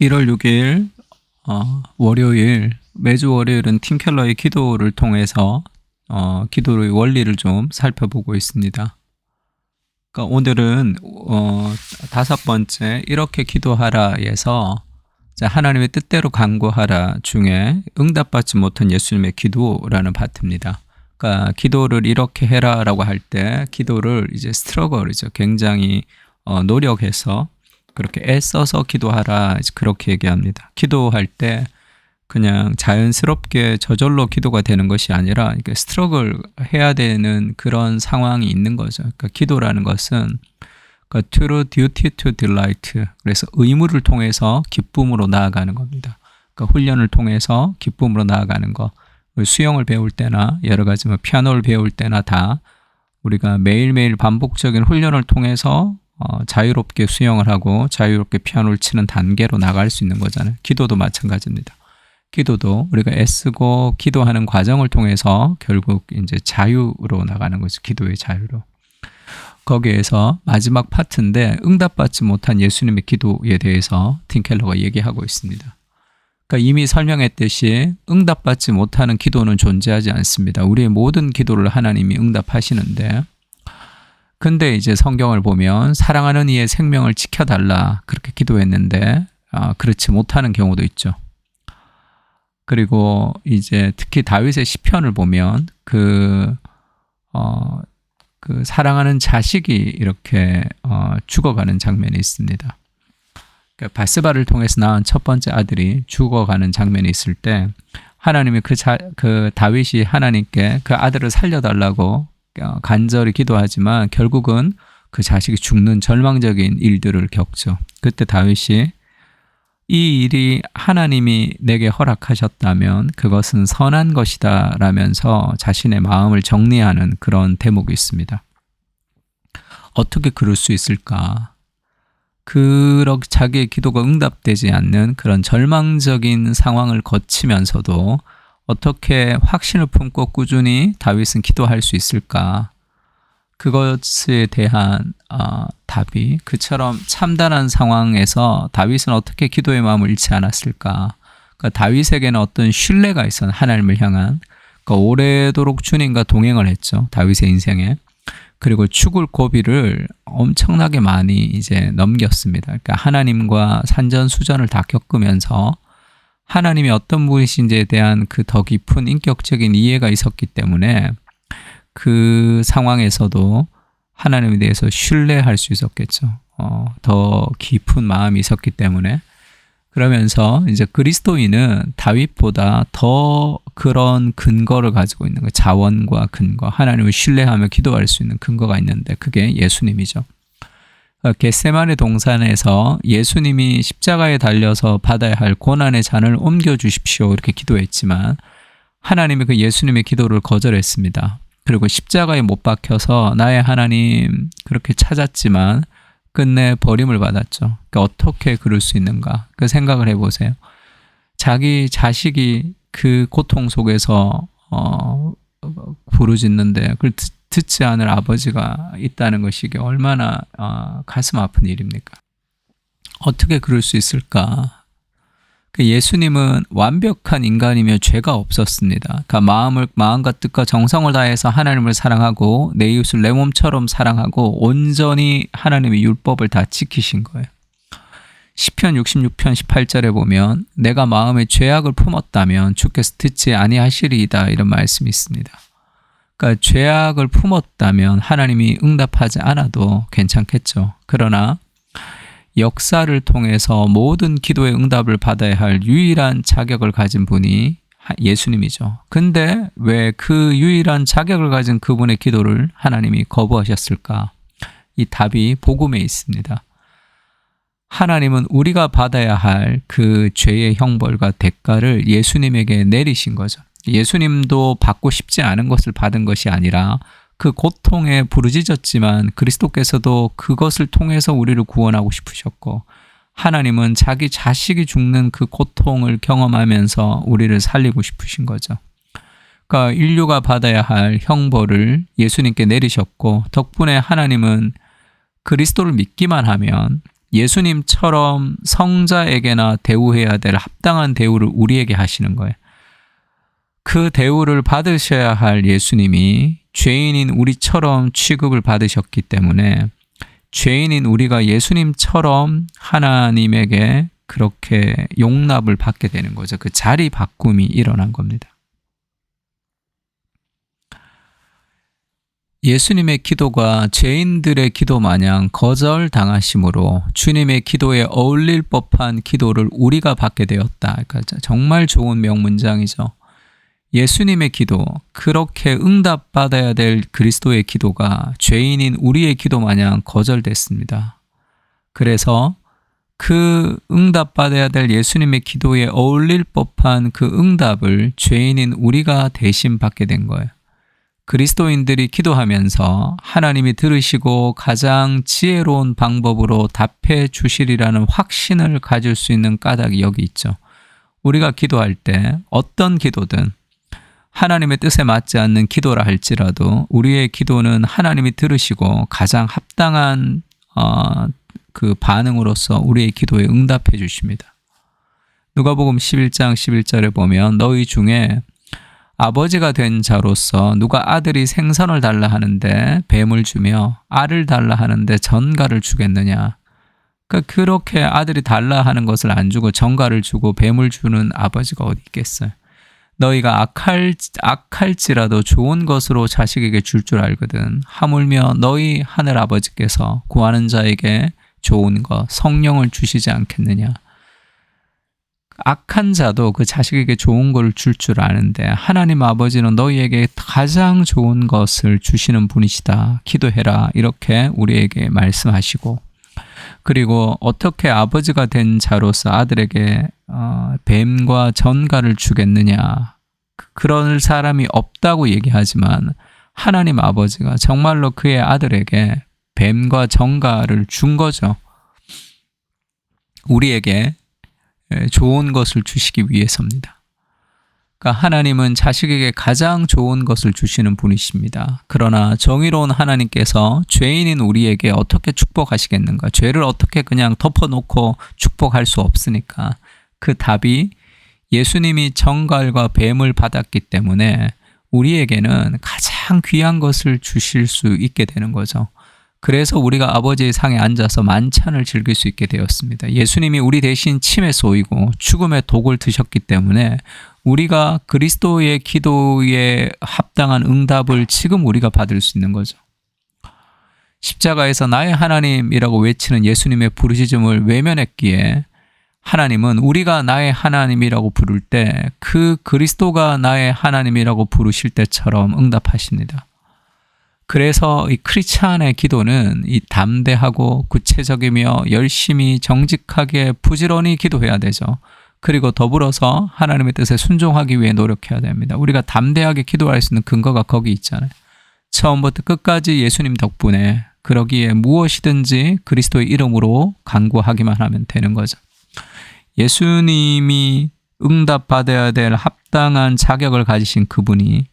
1월 6일 월요일, 매주 월요일은 팀켈러의 기도를 통해서 기도의 원리를 좀 살펴보고 있습니다. 그러니까 오늘은 다섯 번째 이렇게 기도하라에서 하나님의 뜻대로 간구하라 중에 응답받지 못한 예수님의 기도라는 파트입니다. 그러니까 기도를 이렇게 해라라고 할 때 기도를 이제 스트러글이죠. 굉장히 노력해서 그렇게 애써서 기도하라 그렇게 얘기합니다. 기도할 때 그냥 자연스럽게 저절로 기도가 되는 것이 아니라 이렇게 스트러글 해야 되는 그런 상황이 있는 거죠. 그러니까 기도라는 것은 그러니까 to duty to delight, 그래서 의무를 통해서 기쁨으로 나아가는 겁니다. 그러니까 훈련을 통해서 기쁨으로 나아가는 거. 수영을 배울 때나 여러 가지 피아노를 배울 때나 다 우리가 매일매일 반복적인 훈련을 통해서 자유롭게 수영을 하고 자유롭게 피아노를 치는 단계로 나갈 수 있는 거잖아요. 기도도 마찬가지입니다. 기도도 우리가 애쓰고 기도하는 과정을 통해서 결국 이제 자유로 나가는 거죠. 기도의 자유로. 거기에서 마지막 파트인데 응답받지 못한 예수님의 기도에 대해서 팀켈러가 얘기하고 있습니다. 그러니까 이미 설명했듯이 응답받지 못하는 기도는 존재하지 않습니다. 우리의 모든 기도를 하나님이 응답하시는데, 근데 이제 성경을 보면 사랑하는 이의 생명을 지켜달라 그렇게 기도했는데 그렇지 못하는 경우도 있죠. 그리고 이제 특히 다윗의 시편을 보면 그 사랑하는 자식이 이렇게 죽어가는 장면이 있습니다. 그러니까 바스바를 통해서 낳은 첫 번째 아들이 죽어가는 장면이 있을 때 하나님이 그 다윗이 하나님께 그 아들을 살려달라고 간절히 기도하지만 결국은 그 자식이 죽는 절망적인 일들을 겪죠. 그때 다윗이 이 일이 하나님이 내게 허락하셨다면 그것은 선한 것이다 라면서 자신의 마음을 정리하는 그런 대목이 있습니다. 어떻게 그럴 수 있을까? 그렇게 자기의 기도가 응답되지 않는 그런 절망적인 상황을 거치면서도 어떻게 확신을 품고 꾸준히 다윗은 기도할 수 있을까? 그것에 대한 답이 그처럼 참단한 상황에서 다윗은 어떻게 기도의 마음을 잃지 않았을까? 그러니까 다윗에게는 어떤 신뢰가 있어 하나님을 향한. 그러니까 오래도록 주님과 동행을 했죠. 다윗의 인생에. 그리고 죽을 고비를 엄청나게 많이 이제 넘겼습니다. 그러니까 하나님과 산전수전을 다 겪으면서 하나님이 어떤 분이신지에 대한 그 더 깊은 인격적인 이해가 있었기 때문에 그 상황에서도 하나님에 대해서 신뢰할 수 있었겠죠. 더 깊은 마음이 있었기 때문에. 그러면서 이제 그리스도인은 다윗보다 더 그런 근거를 가지고 있는 거예요. 자원과 근거, 하나님을 신뢰하며 기도할 수 있는 근거가 있는데 그게 예수님이죠. 겟세마네 동산에서 예수님이 십자가에 달려서 받아야 할 고난의 잔을 옮겨주십시오 이렇게 기도했지만 하나님이 그 예수님의 기도를 거절했습니다. 그리고 십자가에 못 박혀서 나의 하나님 그렇게 찾았지만 끝내 버림을 받았죠. 그러니까 어떻게 그럴 수 있는가? 그 생각을 해보세요. 자기 자식이 그 고통 속에서 부르짖는데 그걸 듣지 않을 아버지가 있다는 것이 이게 얼마나 가슴 아픈 일입니까? 어떻게 그럴 수 있을까? 예수님은 완벽한 인간이며 죄가 없었습니다. 그러니까 마음과 뜻과 정성을 다해서 하나님을 사랑하고 내 이웃을 내 몸처럼 사랑하고 온전히 하나님의 율법을 다 지키신 거예요. 시편 66편 18절에 보면 내가 마음에 죄악을 품었다면 주께서 듣지 아니하시리이다 이런 말씀이 있습니다. 그러니까 죄악을 품었다면 하나님이 응답하지 않아도 괜찮겠죠. 그러나 역사를 통해서 모든 기도의 응답을 받아야 할 유일한 자격을 가진 분이 예수님이죠. 근데 왜 그 유일한 자격을 가진 그분의 기도를 하나님이 거부하셨을까? 이 답이 복음에 있습니다. 하나님은 우리가 받아야 할 그 죄의 형벌과 대가를 예수님에게 내리신 거죠. 예수님도 받고 싶지 않은 것을 받은 것이 아니라 그 고통에 부르짖었지만 그리스도께서도 그것을 통해서 우리를 구원하고 싶으셨고 하나님은 자기 자식이 죽는 그 고통을 경험하면서 우리를 살리고 싶으신 거죠. 그러니까 인류가 받아야 할 형벌을 예수님께 내리셨고 덕분에 하나님은 그리스도를 믿기만 하면 예수님처럼 성자에게나 대우해야 될 합당한 대우를 우리에게 하시는 거예요. 그 대우를 받으셔야 할 예수님이 죄인인 우리처럼 취급을 받으셨기 때문에 죄인인 우리가 예수님처럼 하나님에게 그렇게 용납을 받게 되는 거죠. 그 자리 바꿈이 일어난 겁니다. 예수님의 기도가 죄인들의 기도 마냥 거절당하심으로 주님의 기도에 어울릴 법한 기도를 우리가 받게 되었다. 그러니까 정말 좋은 명문장이죠. 예수님의 기도, 그렇게 응답받아야 될 그리스도의 기도가 죄인인 우리의 기도 마냥 거절됐습니다. 그래서 그 응답받아야 될 예수님의 기도에 어울릴 법한 그 응답을 죄인인 우리가 대신 받게 된 거예요. 그리스도인들이 기도하면서 하나님이 들으시고 가장 지혜로운 방법으로 답해 주시리라는 확신을 가질 수 있는 까닭이 여기 있죠. 우리가 기도할 때 어떤 기도든 하나님의 뜻에 맞지 않는 기도라 할지라도 우리의 기도는 하나님이 들으시고 가장 합당한 그 반응으로서 우리의 기도에 응답해 주십니다. 누가복음 11장 11절에 보면 너희 중에 아버지가 된 자로서 누가 아들이 생선을 달라 하는데 뱀을 주며 알을 달라 하는데 전갈을 주겠느냐. 그러니까 그렇게 아들이 달라 하는 것을 안 주고 전갈을 주고 뱀을 주는 아버지가 어디 있겠어요. 너희가 악할지라도 좋은 것으로 자식에게 줄 줄 알거든. 하물며 너희 하늘 아버지께서 구하는 자에게 좋은 것, 성령을 주시지 않겠느냐. 악한 자도 그 자식에게 좋은 걸 줄 줄 아는데 하나님 아버지는 너희에게 가장 좋은 것을 주시는 분이시다. 기도해라. 이렇게 우리에게 말씀하시고, 그리고 어떻게 아버지가 된 자로서 아들에게 뱀과 전갈을 주겠느냐. 그럴 사람이 없다고 얘기하지만 하나님 아버지가 정말로 그의 아들에게 뱀과 전갈을 준 거죠. 우리에게 좋은 것을 주시기 위해서입니다. 그러니까 하나님은 자식에게 가장 좋은 것을 주시는 분이십니다. 그러나 정의로운 하나님께서 죄인인 우리에게 어떻게 축복하시겠는가? 죄를 어떻게 그냥 덮어놓고 축복할 수 없으니까 그 답이 예수님이 전갈과 뱀을 받았기 때문에 우리에게는 가장 귀한 것을 주실 수 있게 되는 거죠. 그래서 우리가 아버지의 상에 앉아서 만찬을 즐길 수 있게 되었습니다. 예수님이 우리 대신 침에 쏘이고 죽음의 독을 드셨기 때문에 우리가 그리스도의 기도에 합당한 응답을 지금 우리가 받을 수 있는 거죠. 십자가에서 나의 하나님이라고 외치는 예수님의 부르짖음을 외면했기에 하나님은 우리가 나의 하나님이라고 부를 때 그 그리스도가 나의 하나님이라고 부르실 때처럼 응답하십니다. 그래서 이 크리스찬의 기도는 이 담대하고 구체적이며 열심히 정직하게 부지런히 기도해야 되죠. 그리고 더불어서 하나님의 뜻에 순종하기 위해 노력해야 됩니다. 우리가 담대하게 기도할 수 있는 근거가 거기 있잖아요. 처음부터 끝까지 예수님 덕분에 그러기에 무엇이든지 그리스도의 이름으로 간구하기만 하면 되는 거죠. 예수님이 응답받아야 될 합당한 자격을 가지신 그분이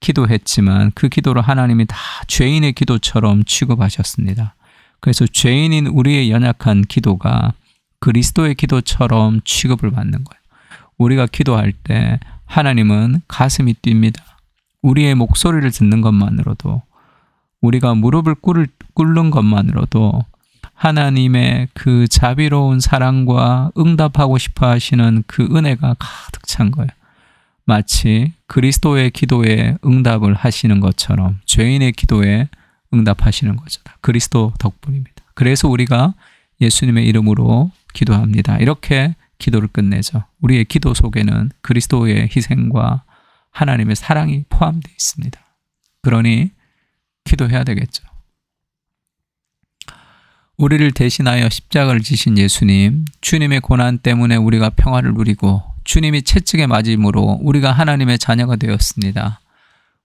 기도했지만 그 기도를 하나님이 다 죄인의 기도처럼 취급하셨습니다. 그래서 죄인인 우리의 연약한 기도가 그리스도의 기도처럼 취급을 받는 거예요. 우리가 기도할 때 하나님은 가슴이 뜁니다. 우리의 목소리를 듣는 것만으로도, 우리가 무릎을 꿇는 것만으로도 하나님의 그 자비로운 사랑과 응답하고 싶어 하시는 그 은혜가 가득 찬 거예요. 마치 그리스도의 기도에 응답을 하시는 것처럼 죄인의 기도에 응답하시는 거죠. 그리스도 덕분입니다. 그래서 우리가 예수님의 이름으로 기도합니다. 이렇게 기도를 끝내죠. 우리의 기도 속에는 그리스도의 희생과 하나님의 사랑이 포함되어 있습니다. 그러니 기도해야 되겠죠. 우리를 대신하여 십자가를 지신 예수님, 주님의 고난 때문에 우리가 평화를 누리고 주님이 채찍에 맞음으로 우리가 하나님의 자녀가 되었습니다.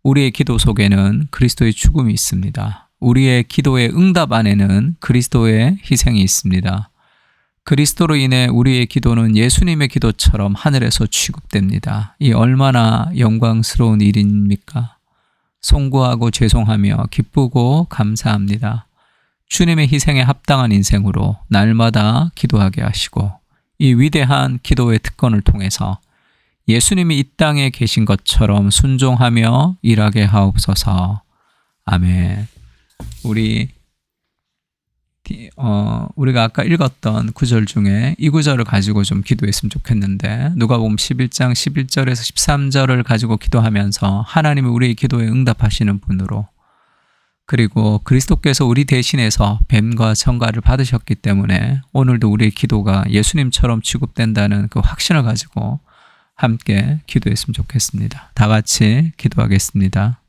우리의 기도 속에는 그리스도의 죽음이 있습니다. 우리의 기도의 응답 안에는 그리스도의 희생이 있습니다. 그리스도로 인해 우리의 기도는 예수님의 기도처럼 하늘에서 취급됩니다. 이 얼마나 영광스러운 일입니까? 송구하고 죄송하며 기쁘고 감사합니다. 주님의 희생에 합당한 인생으로 날마다 기도하게 하시고 이 위대한 기도의 특권을 통해서 예수님이 이 땅에 계신 것처럼 순종하며 일하게 하옵소서. 아멘. 우리가 아까 읽었던 구절 중에 이 구절을 가지고 좀 기도했으면 좋겠는데, 누가복음 11장 11절에서 13절을 가지고 기도하면서 하나님이 우리의 기도에 응답하시는 분으로, 그리고 그리스도께서 우리 대신해서 뱀과 천가를 받으셨기 때문에 오늘도 우리의 기도가 예수님처럼 취급된다는 그 확신을 가지고 함께 기도했으면 좋겠습니다. 다 같이 기도하겠습니다.